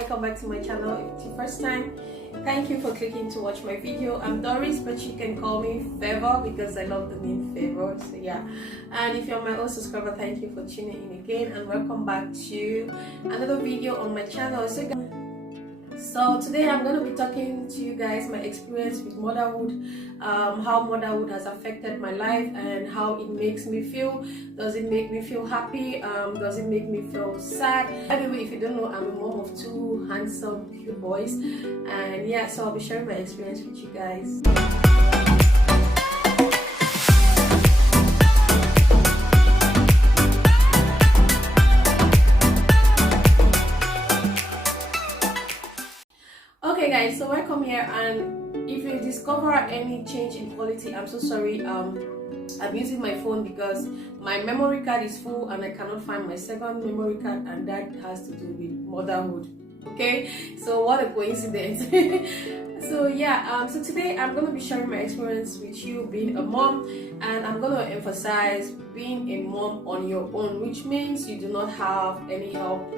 welcome back to my channel. If it's your first time, thank you for clicking to watch my video. I'm Doris, but you can call me Favor because I love the name Favor. So yeah, and if you're my old subscriber, thank you for tuning in again, and welcome back to another video on my channel. So today I'm going to be talking to you guys my experience with motherhood, how motherhood has affected my life and how it makes me feel. Does it make me feel happy? Does it make me feel sad? By the way, if you don't know, I'm a mom of two handsome cute boys, and yeah, so I'll be sharing my experience with you guys. Okay guys, so welcome here, and if you discover any change in quality, I'm so sorry. I'm using my phone because my memory card is full and I cannot find my second memory card, and that has to do with motherhood. Okay, so what a coincidence. So yeah, so today I'm going to be sharing my experience with you being a mom, and I'm going to emphasize being a mom on your own, which means you do not have any help,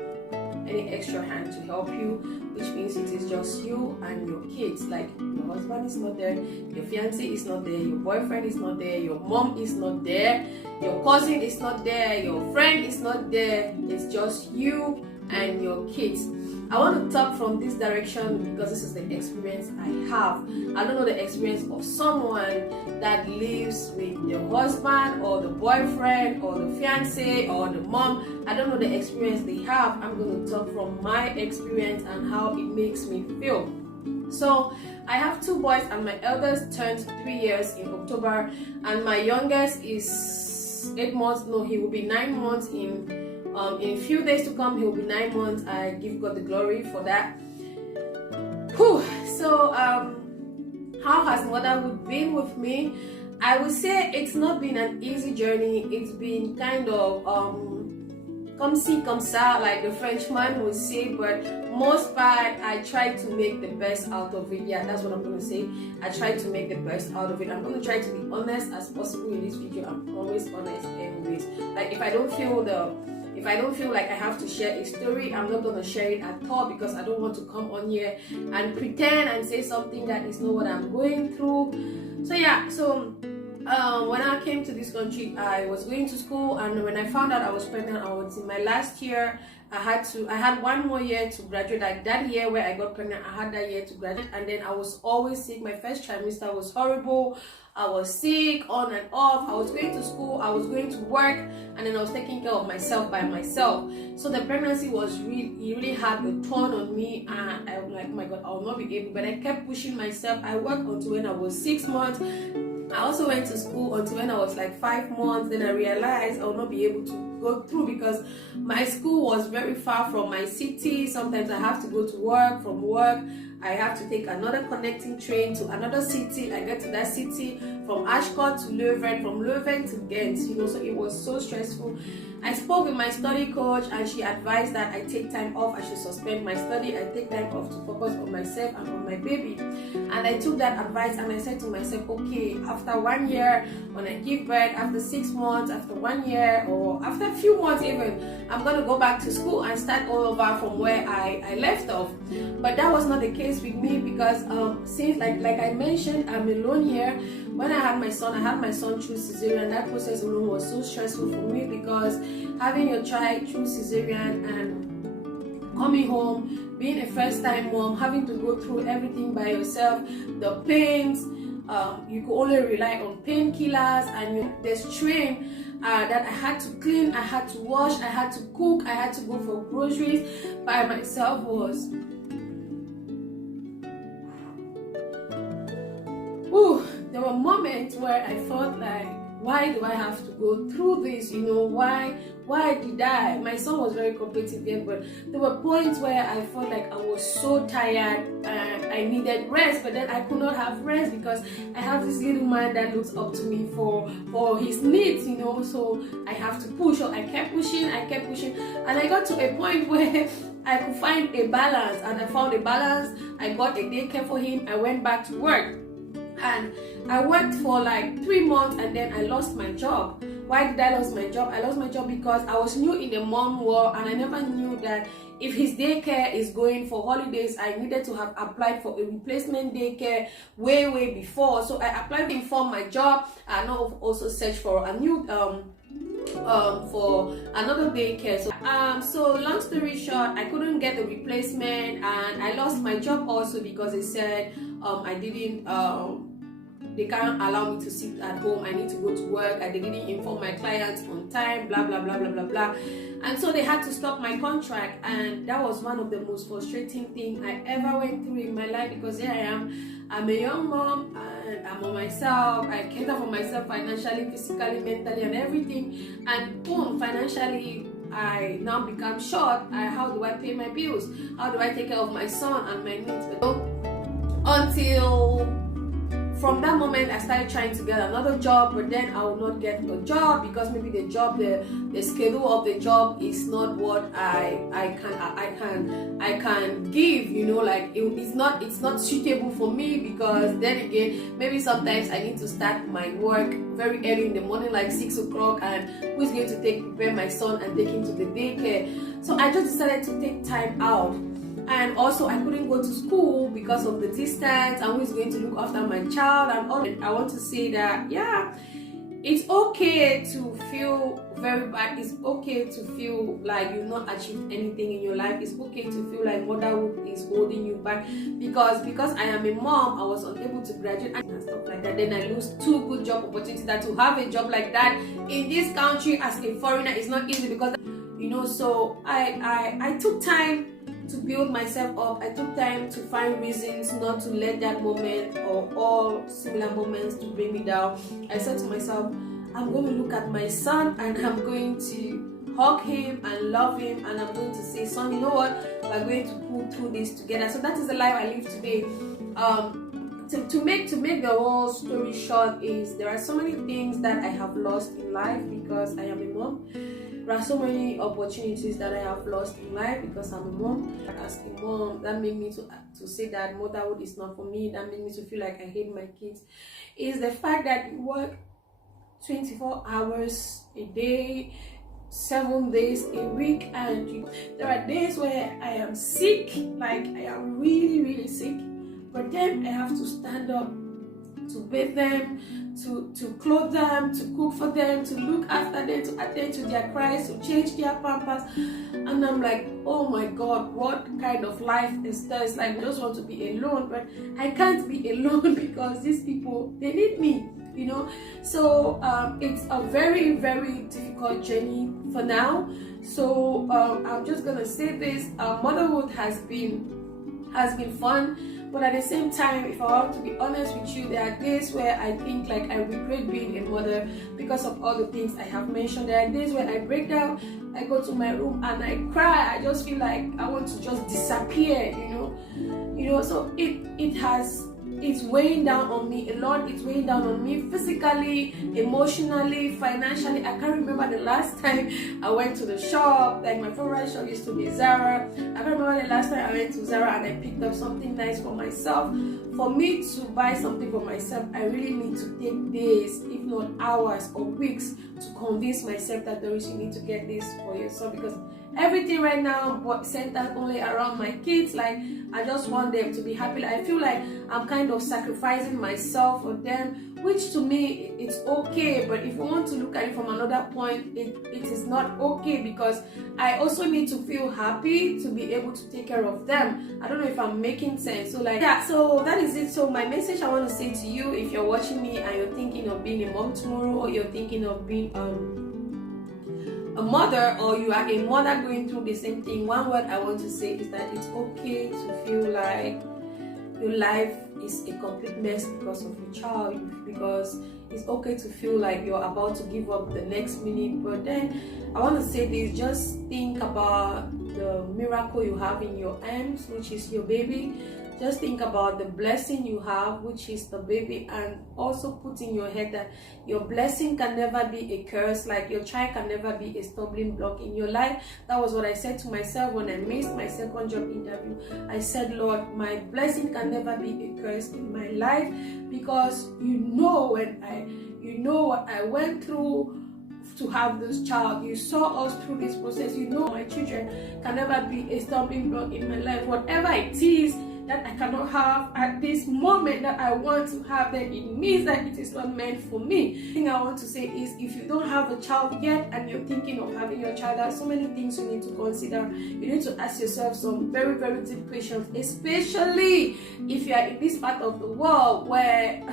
any extra hand to help you, which means it is just you and your kids. Like, your husband is not there, your fiance is not there, your boyfriend is not there, your mom is not there, your cousin is not there, your friend is not there. It's just you and your kids. I want to talk from this direction because this is the experience I have. I don't know the experience of someone that lives with the husband or the boyfriend or the fiance or the mom. I don't know the experience they have. I'm going to talk from my experience and how it makes me feel. So I have two boys, and my eldest turned 3 years in October, and my youngest is 8 months. No, he will be 9 months in a few days to come. He will be 9 months. I give God the glory for that. Whew. So how has motherhood been with me? I would say it's not been an easy journey. It's been kind of comme ci comme ça, like the Frenchman would say, but most part I try to make the best out of it. Yeah, that's what I'm going to say. I try to make the best out of it. I'm going to try to be honest as possible in this video. I'm always honest anyways. Like, if I don't feel like I have to share a story, I'm not going to share it at all, because I don't want to come on here and pretend and say something that is not what I'm going through. So yeah, so when I came to this country, I was going to school, and when I found out I was pregnant, I was in my last year. I had 1 more year to graduate. Like that year where I got pregnant, I had that year to graduate, and then I was always sick. My first trimester was horrible. I was sick on and off. I was going to school, I was going to work, and then I was taking care of myself by myself. So the pregnancy was really had a toll on me, and I was like, oh my God, I will not be able. But I kept pushing myself. I worked until when I was 6 months. I also went to school until when I was like 5 months. Then I realized I would not be able to go through because my school was very far from my city. Sometimes I have to go to work. From work, I have to take another connecting train to another city. I get to that city from Ashcourt to Leuven, from Leuven to Ghent, you know, so it was so stressful. I spoke with my study coach, and she advised that I take time off. I should suspend my study. I take time off to focus on myself and on my baby. And I took that advice, and I said to myself, okay, after 1 year, when I give birth, after 6 months, after 1 year, or after a few months even, I'm going to go back to school and start all over from where I left off. But that was not the case with me, because since like I mentioned, I'm alone here. When I had my son through cesarean. That process alone was so stressful for me, because having your child through cesarean and coming home, being a first-time mom, having to go through everything by yourself, the pains, you could only rely on painkillers, and the strain that I had to clean, I had to wash, I had to cook, I had to go for groceries by myself was... Ooh, there were moments where I felt like, why do I have to go through this? You know, why did I? My son was very competitive then, but there were points where I felt like I was so tired and I needed rest, but then I could not have rest because I have this little man that looks up to me for his needs, you know, so I have to push. So I kept pushing, and I got to a point where I could find a balance, and I found a balance. I got a daycare for him. I went back to work. And I worked for like 3 months, and then I lost my job. Why did I lose my job? I lost my job because I was new in the mom world, and I never knew that if his daycare is going for holidays, I needed to have applied for a replacement daycare way before. So I applied to inform my job, and also search for a new for another daycare. So long story short, I couldn't get the replacement, and I lost my job also because they said I didn't they can't allow me to sit at home. I need to go to work, and they didn't inform my clients on time, blah blah blah blah blah blah. And so they had to stop my contract, and that was one of the most frustrating things I ever went through in my life, because here I am, I'm a young mom, and I'm on myself. I cater for myself financially, physically, mentally, and everything, and boom, financially I now become short. How do I pay my bills? How do I take care of my son and my needs? Until from that moment, I started trying to get another job, but then I will not get a job because maybe the job, the schedule of the job is not what I can give. You know, like it's not suitable for me, because then again, maybe sometimes I need to start my work very early in the morning, like 6 o'clock, and who's going to prepare my son and take him to the daycare? So I just decided to take time out. And also I couldn't go to school because of the distance, and who is going to look after my child and all. I want to say that, yeah, it's okay to feel very bad. It's okay to feel like you've not achieved anything in your life. It's okay to feel like motherhood is holding you back, because I am a mom, I was unable to graduate and stuff like that. Then I lose 2 good job opportunities. That to have a job like that in this country as a foreigner is not easy, because you know. So I took time to build myself up. I took time to find reasons not to let that moment or all similar moments to bring me down. I said to myself, I'm going to look at my son, and I'm going to hug him and love him, and I'm going to say, son, you know what, we're going to pull through this together. So that is the life I live today. To make the whole story short, is there are so many things that I have lost in life because I am a mom. There are so many opportunities that I have lost in life because I'm a mom. As a mom, that made me to say that motherhood is not for me. That made me to feel like I hate my kids. Is the fact that you work 24 hours a day, 7 days a week, and there are days where I am sick, like I am really sick, but then I have to stand up to bathe them, to clothe them, to cook for them, to look after them, to attend to their cries, to change their pampers. And I'm like, oh my God, what kind of life is this? Like, I just want to be alone, but I can't be alone because these people, they need me, you know. So it's a very difficult journey for now. So I'm just gonna say this: motherhood has been fun. But at the same time, if I want to be honest with you, there are days where I think like I regret being a mother because of all the things I have mentioned. There are days where I break down, I go to my room and I cry. I just feel like I want to just disappear, you know. So it's weighing down on me a lot. It's weighing down on me physically, emotionally, financially. I can't remember the last time I went to the shop. Like, my favorite shop used to be Zara. I can't remember the last time I went to Zara and I picked up something nice for myself. For me to buy something for myself, I really need to take days, if not hours or weeks, to convince myself that Doris, you need to get this for yourself, because everything right now centered only around my kids. Like, I just want them to be happy. I feel like I'm kind of sacrificing myself for them, which to me it's okay. But if you want to look at it from another point, it is not okay, because I also need to feel happy to be able to take care of them. I don't know if I'm making sense. So like, yeah, so that is it. So my message I want to say to you, if you're watching me and you're thinking of being a mom tomorrow, or you're thinking of being a mother, or you are a mother going through the same thing, one word I want to say is that it's okay to feel like your life is a complete mess because of your child, because it's okay to feel like you're about to give up the next minute. But then I want to say this: just think about the miracle you have in your arms, which is your baby. Just think about the blessing you have, which is the baby, and also put in your head that your blessing can never be a curse. Like, your child can never be a stumbling block in your life. That was what I said to myself when I missed my second job interview. I said, Lord, my blessing can never be a curse in my life, because you know what I went through to have this child. You saw us through this process. You know my children can never be a stumbling block in my life. Whatever it is that I cannot have at this moment that I want to have, then it means that it is not meant for me. The thing I want to say is, if you don't have a child yet and you're thinking of having your child, there are so many things you need to consider. You need to ask yourself some very, very deep questions, especially if you are in this part of the world where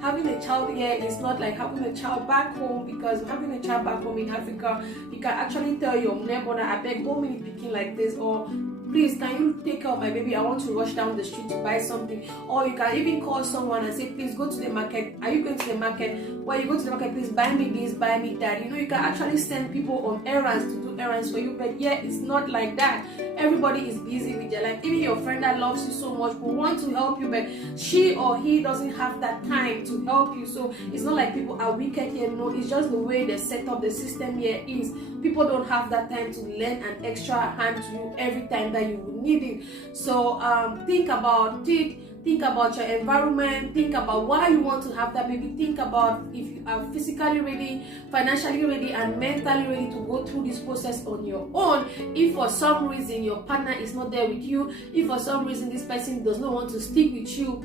having a child here is not like having a child back home, because having a child back home in Africa, you can actually tell your neighbor that I beg go many picking like this, or please can you take care of my baby, I want to rush down the street to buy something. Or you can even call someone and say, please go to the market. Are you going to the market? Well, you go to the market, please buy me this, buy me that. You know, you can actually send people on errands to do errands for you, but yeah, it's not like that. Everybody is busy with their life. Even your friend that loves you so much will want to help you, but she or he doesn't have that time to help you. So it's not like people are wicked here. No, it's just the way they set up the system here is. People don't have that time to lend an extra hand to you every time that you would need it. So think about it. Think about your environment. Think about why you want to have that baby. Think about if you are physically ready, financially ready, and mentally ready to go through this process on your own. If for some reason your partner is not there with you, if for some reason this person does not want to stick with you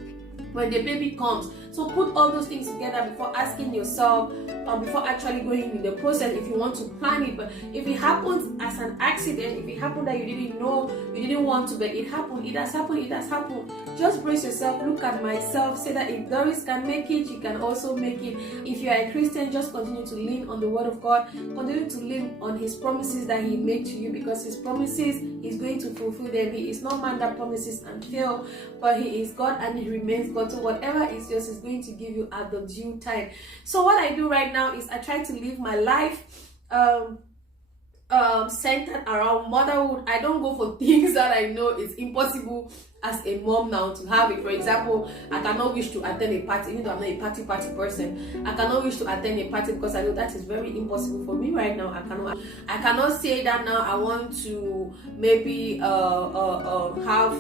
when the baby comes. So put all those things together before asking yourself, before actually going in the process, if you want to plan it. But if it happens as an accident, if it happened that you didn't know, you didn't want to, but it happened, it has happened, just brace yourself, look at myself, say that if Doris can make it, you can also make it. If you are a Christian, just continue to lean on the word of God, continue to lean on his promises that he made to you, because his promises is going to fulfill them. He is not man that promises and fail, but he is God and he remains God. So whatever is yours is going to give you at the due time. So what I do right now is I try to live my life centered around motherhood. I don't go for things that I know is impossible as a mom now to have it. For example, I cannot wish to attend a party, even though I'm not a party person. I cannot wish to attend a party because I know that is very impossible for me right now. I cannot say that now I want to maybe have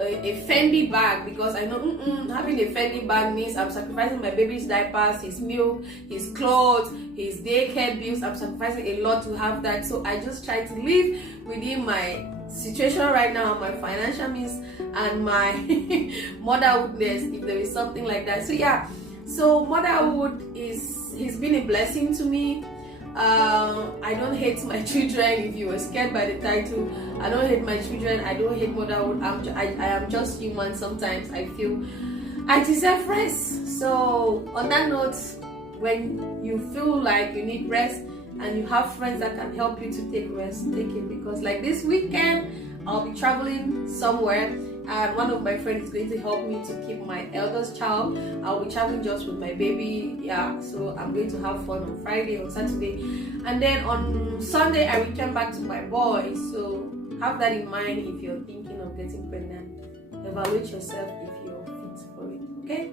a Fendi bag, because I know having a Fendi bag means I'm sacrificing my baby's diapers, his milk, his clothes, his daycare bills. I'm sacrificing a lot to have that. So I just try to live within my situation right now, my financial means, and my motherhoodness, if there is something like that. So yeah, so motherhood has been a blessing to me. I don't hate my children. If you were scared by the title, I don't hate my children. I don't hate motherhood. I am just human. Sometimes I feel I deserve rest. So on that note, when you feel like you need rest and you have friends that can help you to take rest, take it. Because like this weekend, I'll be traveling somewhere. And one of my friends is going to help me to keep my eldest child. I'll be traveling just with my baby. Yeah, so I'm going to have fun on Friday, on Saturday, and then on Sunday I return back to my boy. So have that in mind if you're thinking of getting pregnant. Evaluate yourself if you're fit for it. Okay.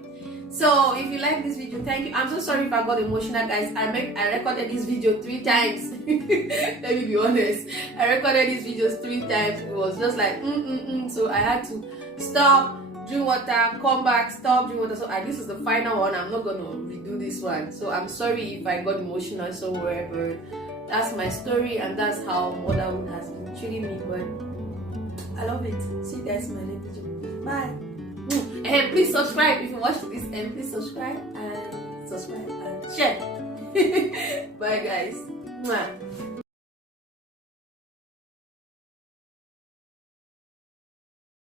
So if you like this video, thank you. I'm so sorry if I got emotional, guys. I recorded this video 3 times. Let me be honest. I recorded these videos 3 times. It was just like so I had to stop, drink water, come back, stop, drink water. So this is the final one. I'm not gonna redo this one. So I'm sorry if I got emotional somewhere, but that's my story and that's how motherhood has been treating me. But I love it. See you guys in my next video. Bye. And please subscribe if you watched this, and please subscribe and share. Bye guys. Mwah.